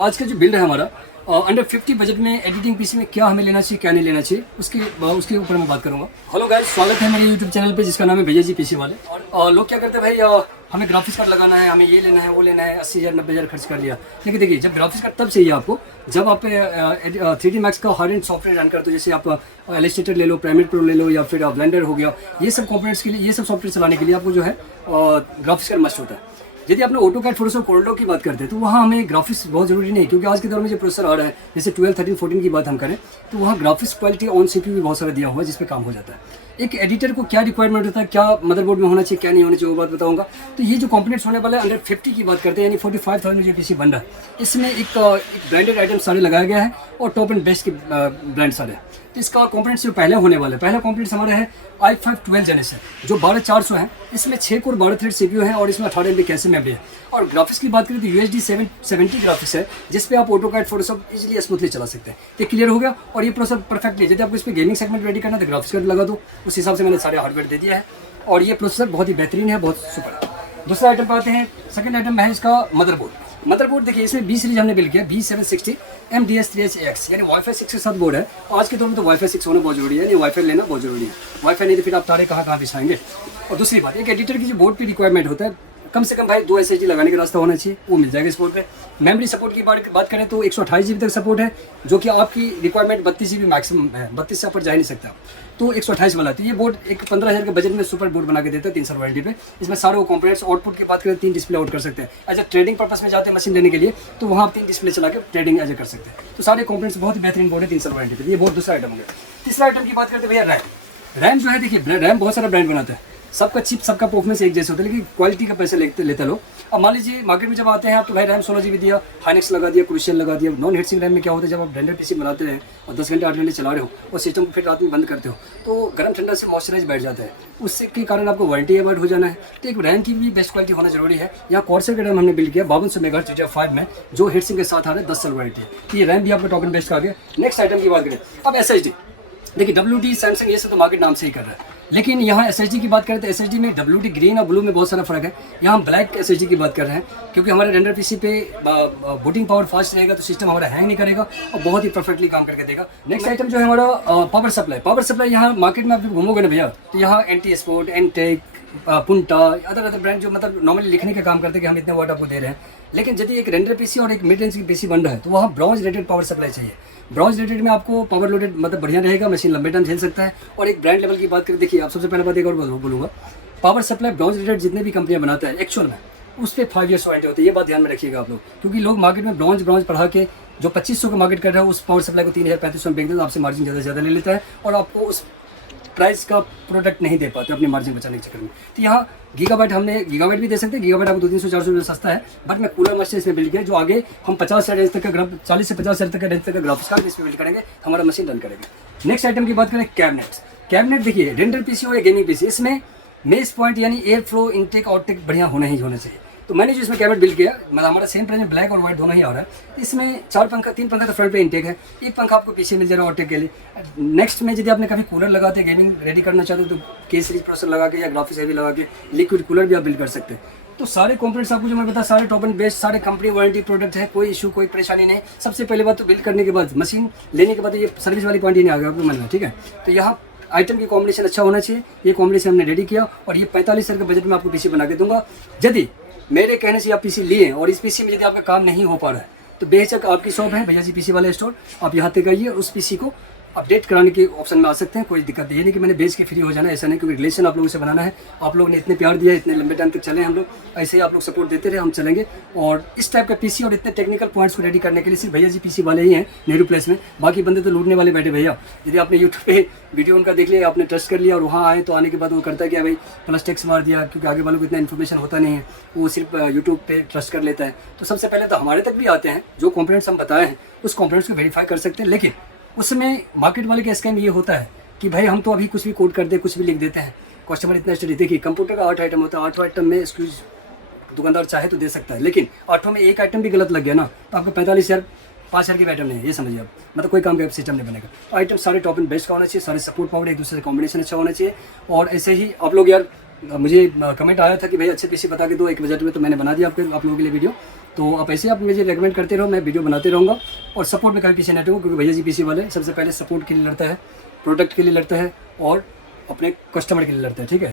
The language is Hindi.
आज का जो बिल्ड है हमारा अंडर 50 बजट में एडिटिंग पीसी में क्या हमें लेना चाहिए क्या नहीं लेना चाहिए उसके ऊपर मैं बात करूंगा। हेलो गाइस, स्वागत है मेरे यूट्यूब चैनल पे जिसका नाम है भैया जी पीसी वाले। और लोग क्या करते हैं भाई, हमें ग्राफिक्स कार्ड लगाना है, हमें ये लेना है वो लेना है, 80,000 90,000 खर्च कर लिया। लेकिन देखिए, जब ग्राफिक्स कार्ड तब चाहिए आपको जब आप 3D Max का हार्ड एंड सॉफ्टवेयर रन करते हो। जैसे आप इलस्ट्रेटर ले लो, प्रीमियर प्रो ले लो, या फिर ब्लेंडर हो गया। ये सब कंपोनेंट्स के लिए, ये सब सॉफ्टवेयर चलाने के लिए आपको जो है ग्राफिक्स कार्ड मस्ट होता है। यदि आपने ऑटोकैड फोटोशॉप कोरल की बात करते हैं तो वहाँ हमें ग्राफिक्स बहुत जरूरी नहीं है, क्योंकि आज के दौर में जो प्रोसेसर आ रहा है, जैसे 12, 13, 14 की बात हम करें तो वहाँ ग्राफिक्स क्वालिटी ऑन सीपीयू भी बहुत सारा दिया हुआ है जिस पे काम हो जाता है। एक एडिटर को क्या रिक्वायरमेंट होता है, क्या मदरबोर्ड में होना चाहिए, क्या नहीं होना चाहिए, वो बात बताऊंगा। तो ये जो कंपोनेंट्स होने वाला है अंडर 50 की बात करते हैं, यानी 45,000 जो पीसी बन रहा है, इसमें एक ब्रांडेड आइटम सारे लगाया गया है और टॉप एंड बेस्ट के ब्रांड सारे हैं। तो इसका कंपोनेंट्स जो पहले होने वाला है, पहला कंपोनेंट्स हमारा है i5 12 जेनेसिस है जो 12400 है। इसमें 6 कोर 12 थ्रेड सीपीयू है और इसमें 18 MB कैसे मेमोरी है। और ग्राफिक्स की बात करें तो UHD 770 ग्राफिक्स है जिसपे आप ऑटोकैड फोटोशॉप इजीली स्मूथली चला सकते हैं। ये क्लियर हो गया। और ये प्रोसेसर परफेक्टली, यदि आपको इस पर गेमिंग सेगमेंट रेडी करना है तो ग्राफिक्स कार्ड लगा दो, उस हिसाब से मैंने सारे हार्डवेयर दे दिया है। और ये प्रोसेसर बहुत ही बेहतरीन है, बहुत सुपर है। दूसरा आइटम पे आते हैं। सेकंड आइटम है इसका मदरबोर्ड देखिए, इसमें B सीरीज हमने बिल्ड किया, B760 MDS3HAX, यानी वाईफाई 6 के साथ बोर्ड है। आज के दौर में तो वाईफाई 6 होना बहुत जरूरी है, यानी वाईफाई लेना बहुत जरूरी है। वाईफाई नहीं तो फिर आप तारे कहाँ बिछाएंगे। और दूसरी बात, एक एडिटर की जो बोर्ड की रिक्वायरमेंट होता है, कम से कम भाई 2 SSD लगाने का रास्ता होना चाहिए, वो मिल जाएगा इस बोर्ड पे। मेमोरी सपोर्ट की बात करें तो 128 GB तक सपोर्ट है, जो कि आपकी रिक्वायरमेंट 32 GB मैक्सिमम है, 32 से ऊपर जा ही नहीं सकता, तो 128 वाला। तो ये बोर्ड एक 15,000 के बजट में सुपर बोर्ड बना के देता है 3 साल वारंटी पे। इसमें सारे वो कंपोनेंट्स, आउटपुट की बात करें 3 डिस्प्ले आउट कर सकते हैं। एज ए ट्रेडिंग पर्पस में जाते हैं मशीन लेने के लिए तो वहाँ आप 3 डिस्प्ले चला के ट्रेडिंग एज कर सकते हैं। तो सारे कंपोनेंट्स बहुत ही बेहतरीन बोर्ड है 3 साल वारंटी पे। ये बहुत दूसरा आइटम हो गया। तीसरा आइटम की बात करते हैं भैया रैम जो है, देखिए रैम बहुत सारा ब्रांड बनाता है, सबका चिप सबका परफॉर्मेंस एक जैसे होता है, लेकिन क्वालिटी का पैसे लेते लोग। अब मान लीजिए मार्केट में जब आते हैं आप तो भाई रैम 16 GB दिया, हाइनेक्स लगा दिया, क्रूशियल लगा दिया। नॉन हीट सिंक रैम में क्या होता है, जब आप ब्लेंडर पीसी बनाते हैं और 10 घंटे 8 घंटे चला रहे हो और सिस्टम को फिर रात में बंद करते हो तो गर्म ठंडा से मॉइस्चराइज बैठ जाता है, उससे के कारण आपको वारंटी अवॉइड हो जाना है। तो एक रैम की भी बेस्ट क्वालिटी होना जरूरी है। यहाँ कॉर्सर का रैम हमने बिल्ड किया 5200 मेगाहर्ट्ज़ DDR5 में, जो हीट सिंक के साथ आ रहा है, 10 साल वारंटी है। तो ये रैम भी आपका टॉप एंड बेस्ट का आ गया। नेक्स्ट आइटम की बात करें अब SSD। देखिए WD, सैमसंग, ये सब तो मार्केट नाम से ही कर रहा है, लेकिन यहाँ SSD की बात करें तो SSD में WD ग्रीन और ब्लू में बहुत सारा फर्क है। यहाँ हम ब्लैक SSD की बात कर रहे हैं क्योंकि हमारे रेंडर पीसी पे बूटिंग पावर फास्ट रहेगा तो सिस्टम हमारा हैंग नहीं करेगा और बहुत ही परफेक्टली काम करके देगा। नेक्स्ट आइटम जो है हमारा पावर सप्लाई। यहाँ मार्केट में आप घूमोगे ना भैया तो यहाँ NT sport, NTech, Punta, other brand जो मतलब नॉर्मली लिखने का काम करते हैं कि हम इतने वाट आपको दे रहे हैं, लेकिन यदि एक रेंडर पीसी और एक मिड रेंज की पीसी बन रहा है तो वहाँ ब्रॉन्ज रेटेड पावर सप्लाई चाहिए। ब्रॉन्ज रेटेड में आपको पावर लोडेड मतलब बढ़िया रहेगा, मशीन लंबे टाइम झेल सकता है। और एक ब्रांड लेवल की बात करें, देखिए आप सबसे पहले बात एक और बोलूँगा, पावर सप्लाई ब्रॉन्ज रेटेड जितने भी कंपनियां बनाता है एक्चुअल में उस पर 5 ईयर्स वारंटी होती है। ये बात ध्यान में रखिएगा आप लोग, क्योंकि लोग मार्केट में ब्रॉन्ज पढ़ा के जो 2500 का मार्केट कर रहा है उस पावर सप्लाई को 3,000-3,500 में बेच देता है, आपसे मार्जिन ज़्यादा ले लेता है और आपको उस प्राइस का प्रोडक्ट नहीं दे पाते अपनी मार्जिन बचाने के चक्कर में। तो यहाँ गीगाबाइट भी दे सकते हैं, गीगाबाइट आपको 200-300-400 रुपये सस्ता है, बट मैं कूलर मशीन इसमें बिल्ड किया जो आगे हम 50 रेंज तक का 40 से 50 तक का रेंज तक का ग्राफिक्स कार्ड इसमें बिल्ड करेंगे, हमारा मशीन रन करेगा। नेक्स्ट आइटम की बात करें कैबिनेट। देखिए रेंडर पीसी और गेमिंग पीसी, इसमें मेस पॉइंट यानी एयर फ्लो, इनटेक, आउटटेक बढ़िया होना चाहिए। तो मैंने जो इसमें कैबिनेट बिल्ड किया, मतलब हमारा सेम प्राइस में ब्लैक और व्हाइट दोनों ही आ रहा है। इसमें 3 पंखा तो फ्रंट पे इनटेक है, एक पंखा आपको पीछे मिल जाएगा आउटटेक के लिए। नेक्स्ट में यदि आपने कभी कूलर लगाते हैं, गेमिंग रेडी करना चाहते हो तो K सीरीज प्रोसेसर लगा के या ग्राफिक्स हेवी लगा के लिक्विड कूलर भी आप बिल्ड कर सकते हैं। तो सारे कंपोनेंट्स आपको जो मैं बता, सारे टॉप एंड बेस्ट, सारे कंपनी वारंटी प्रोडक्ट है, कोई इशू कोई परेशानी नहीं। सबसे पहले बात तो बिल्ड करने के बाद, मशीन लेने के बाद ये सर्विस वाली पॉइंट ही नहीं आ गया आपको मन में, ठीक है। तो यहाँ आइटम की कॉम्बिनेशन अच्छा होना चाहिए। ये कॉम्बिनेशन हमने रेडी किया और ये 45,000 के बजट में आपको पीसी बना के दूंगा। यदि मेरे कहने से आप पीसी लिए और इस पीसी में यदि आपका काम नहीं हो पा रहा है तो बेशक आपकी शॉप है भैया जी पीसी वाले स्टोर, आप यहाँ तक आइए, उस पीसी को अपडेट कराने के ऑप्शन में आ सकते हैं, कोई दिक्कत नहीं है कि मैंने बेच के फ्री हो जाना, ऐसा नहीं, क्योंकि रिलेशन आप लोगों से बनाना है। आप लोगों ने इतने प्यार दिया, इतने लंबे टाइम तक चले हम लोग, ऐसे ही आप लोग सपोर्ट देते रहे, हम चलेंगे। और इस टाइप का पीसी और इतने टेक्निकल पॉइंट्स को रेडी करने के लिए सिर्फ भैया जी पीसी वाले ही हैं नेहरू प्लेस में, बाकी बंदे तो लूटने वाले बैठे। भैया यदि आपने यूट्यूब पे वीडियो उनका देख लिया, आपने ट्रस्ट कर लिया और वहाँ आए तो आने के बाद वो करता है क्या भाई प्लस टैक्स मार दिया, क्योंकि आगे वालों को इतना इन्फॉर्मेशन होता नहीं है, वो सिर्फ यूट्यूब पे ट्रस्ट कर लेता है। तो सबसे पहले तो हमारे तक भी आते हैं, जो कंपोनेंट्स हम बताए हैं उस कंपोनेंट्स को वेरीफाई कर सकते हैं, लेकिन उसमें मार्केट वाले का स्कैम ये होता है कि भाई हम तो अभी कुछ भी कोड कर दे, कुछ भी लिख देते हैं, कस्टमर इतना स्टडी। देखिए कंप्यूटर का 8 आइटम होता है, 8 आइटम में एक्सक्यूज दुकानदार चाहे तो दे सकता है, लेकिन 8 में एक आइटम भी गलत लग गया ना तो आपको 45,000 5,000 की आइटम नहीं है, ये समझिए आप, मतलब कोई काम का सिस्टम नहीं बनेगा। तो आइटम सारे टॉप एंड बेस्ट का होना चाहिए, सारे सपोर्ट पावर एक दूसरे से कॉम्बिनेशन अच्छा होना चाहिए। और ऐसे ही आप लोग यार, मुझे कमेंट आया था कि भाई अच्छे पीसी बता के दो एक बजट में, तो मैंने बना दिया आप लोगों के लिए वीडियो। तो तो आप ऐसे आप मुझे रेकमेंड करते रहो, मैं वीडियो बनाते रहूँगा और सपोर्ट में कभी पीछे नहीं हटूँगा, क्योंकि भैया जी पीसी वाले सबसे पहले सपोर्ट के लिए लड़ता है, प्रोडक्ट के लिए लड़ता है और अपने कस्टमर के लिए लड़ता है, ठीक है।